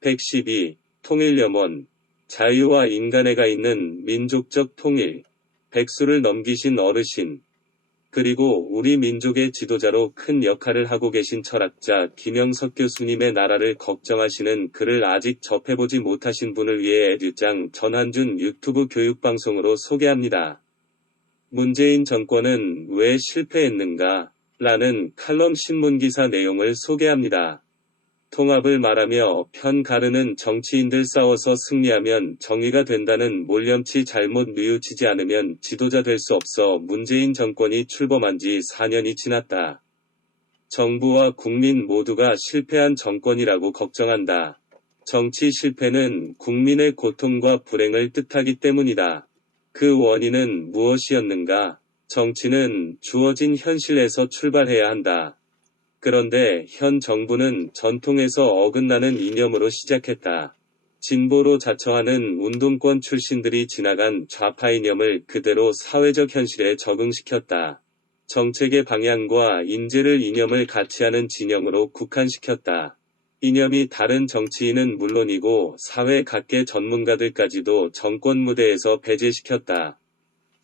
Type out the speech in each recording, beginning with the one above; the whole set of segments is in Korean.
112. 통일염원. 자유와 인간애가 있는 민족적 통일. 백수를 넘기신 어르신. 그리고 우리 민족의 지도자로 큰 역할을 하고 계신 철학자 김영석 교수님의 나라를 걱정하시는 글을 아직 접해보지 못하신 분을 위해 에듀짱 전한준 유튜브 교육방송으로 소개합니다. 문재인 정권은 왜 실패했는가? 라는 칼럼 신문기사 내용을 소개합니다. 통합을 말하며 편 가르는 정치인들 싸워서 승리하면 정의가 된다는 몰염치 잘못 뉘우치지 않으면 지도자 될 수 없어 문재인 정권이 출범한 지 4년이 지났다. 정부와 국민 모두가 실패한 정권이라고 걱정한다. 정치 실패는 국민의 고통과 불행을 뜻하기 때문이다. 그 원인은 무엇이었는가? 정치는 주어진 현실에서 출발해야 한다. 그런데 현 정부는 전통에서 어긋나는 이념으로 시작했다. 진보로 자처하는 운동권 출신들이 지나간 좌파 이념을 그대로 사회적 현실에 적응시켰다. 정책의 방향과 인재를 이념을 같이 하는 진영으로 국한시켰다. 이념이 다른 정치인은 물론이고 사회 각계 전문가들까지도 정권 무대에서 배제시켰다.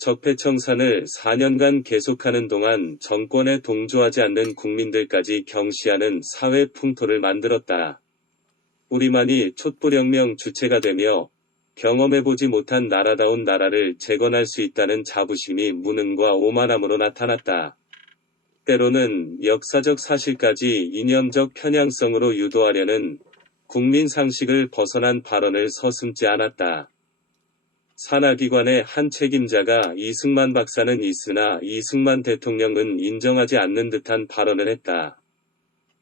적폐청산을 4년간 계속하는 동안 정권에 동조하지 않는 국민들까지 경시하는 사회 풍토를 만들었다. 우리만이 촛불혁명 주체가 되며 경험해보지 못한 나라다운 나라를 재건할 수 있다는 자부심이 무능과 오만함으로 나타났다. 때로는 역사적 사실까지 이념적 편향성으로 유도하려는 국민 상식을 벗어난 발언을 서슴지 않았다. 산하기관의 한 책임자가 이승만 박사는 있으나 이승만 대통령은 인정하지 않는 듯한 발언을 했다.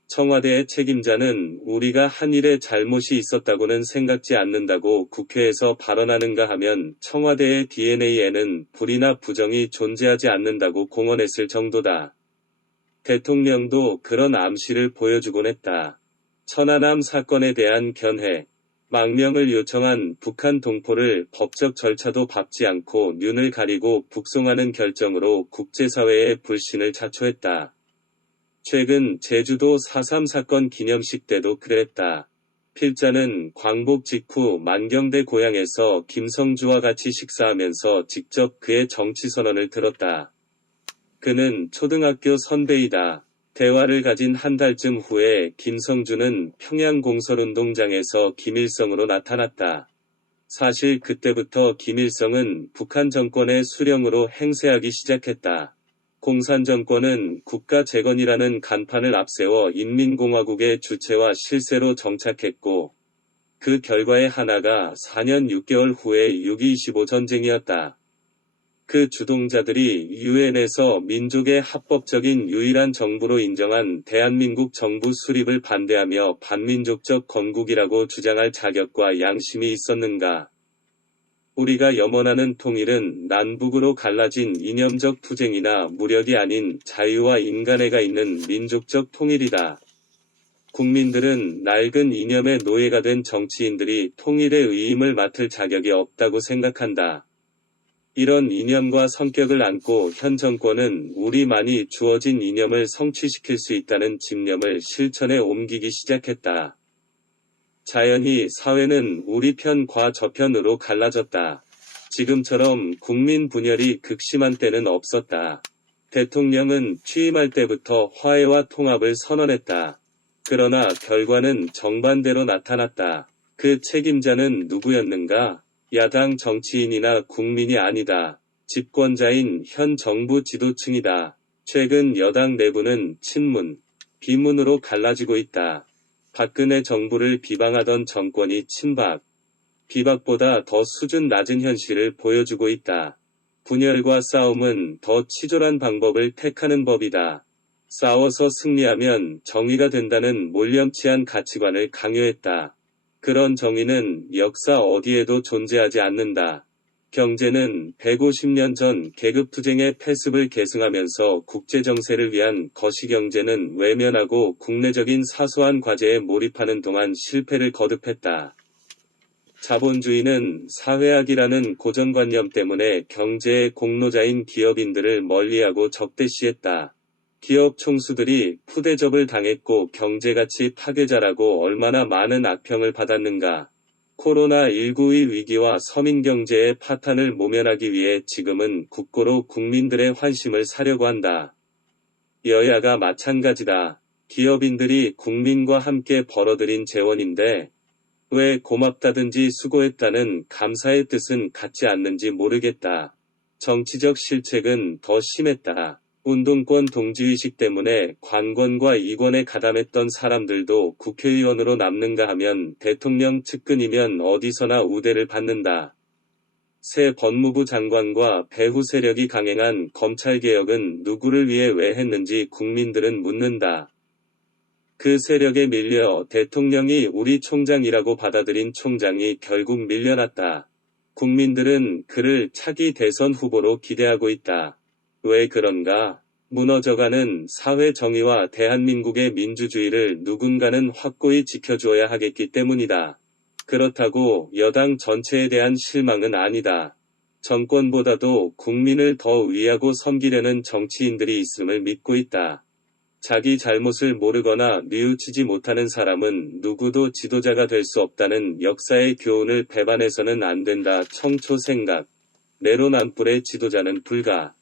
청와대의 책임자는 우리가 한 일에 잘못이 있었다고는 생각지 않는다고 국회에서 발언하는가 하면 청와대의 DNA에는 불의나 부정이 존재하지 않는다고 공언했을 정도다. 대통령도 그런 암시를 보여주곤 했다. 천안함 사건에 대한 견해. 망명을 요청한 북한 동포를 법적 절차도 밟지 않고 눈을 가리고 북송하는 결정으로 국제사회의 불신을 자초했다. 최근 제주도 4.3 사건 기념식 때도 그랬다. 필자는 광복 직후 만경대 고향에서 김성주와 같이 식사하면서 직접 그의 정치선언을 들었다. 그는 초등학교 선배이다. 대화를 가진 한 달쯤 후에 김성주는 평양공설운동장에서 김일성으로 나타났다. 사실 그때부터 김일성은 북한 정권의 수령으로 행세하기 시작했다. 공산정권은 국가 재건이라는 간판을 앞세워 인민공화국의 주체와 실세로 정착했고 그 결과의 하나가 4년 6개월 후의 6.25 전쟁이었다. 그 주동자들이 유엔에서 민족의 합법적인 유일한 정부로 인정한 대한민국 정부 수립을 반대하며 반민족적 건국이라고 주장할 자격과 양심이 있었는가? 우리가 염원하는 통일은 남북으로 갈라진 이념적 투쟁이나 무력이 아닌 자유와 인간애가 있는 민족적 통일이다. 국민들은 낡은 이념의 노예가 된 정치인들이 통일의 의임을 맡을 자격이 없다고 생각한다. 이런 이념과 성격을 안고 현 정권은 우리만이 주어진 이념을 성취시킬 수 있다는 집념을 실천에 옮기기 시작했다. 자연히 사회는 우리 편과 저편으로 갈라졌다. 지금처럼 국민 분열이 극심한 때는 없었다. 대통령은 취임할 때부터 화해와 통합을 선언했다. 그러나 결과는 정반대로 나타났다. 그 책임자는 누구였는가? 야당 정치인이나 국민이 아니다. 집권자인 현 정부 지도층이다. 최근 여당 내부는 친문, 비문으로 갈라지고 있다. 박근혜 정부를 비방하던 정권이 친박, 비박보다 더 수준 낮은 현실을 보여주고 있다. 분열과 싸움은 더 치졸한 방법을 택하는 법이다. 싸워서 승리하면 정의가 된다는 몰염치한 가치관을 강요했다. 그런 정의는 역사 어디에도 존재하지 않는다. 경제는 150년 전 계급투쟁의 패습을 계승하면서 국제정세를 위한 거시경제는 외면하고 국내적인 사소한 과제에 몰입하는 동안 실패를 거듭했다. 자본주의는 사회악이라는 고정관념 때문에 경제의 공로자인 기업인들을 멀리하고 적대시했다. 기업 총수들이 푸대접을 당했고 경제가치 파괴자라고 얼마나 많은 악평을 받았는가. 코로나19의 위기와 서민경제의 파탄을 모면하기 위해 지금은 국고로 국민들의 환심을 사려고 한다. 여야가 마찬가지다. 기업인들이 국민과 함께 벌어들인 재원인데 왜 고맙다든지 수고했다는 감사의 뜻은 갖지 않는지 모르겠다. 정치적 실책은 더 심했다. 운동권 동지의식 때문에 관건과 이권에 가담했던 사람들도 국회의원으로 남는가 하면 대통령 측근이면 어디서나 우대를 받는다. 새 법무부 장관과 배후 세력이 강행한 검찰개혁은 누구를 위해 왜 했는지 국민들은 묻는다. 그 세력에 밀려 대통령이 우리 총장이라고 받아들인 총장이 결국 밀려났다. 국민들은 그를 차기 대선 후보로 기대하고 있다. 왜 그런가? 무너져가는 사회 정의와 대한민국의 민주주의를 누군가는 확고히 지켜줘야 하겠기 때문이다. 그렇다고 여당 전체에 대한 실망은 아니다. 정권보다도 국민을 더 위하고 섬기려는 정치인들이 있음을 믿고 있다. 자기 잘못을 모르거나 뉘우치지 못하는 사람은 누구도 지도자가 될 수 없다는 역사의 교훈을 배반해서는 안 된다. 청초 생각. 내로남불의 지도자는 불가.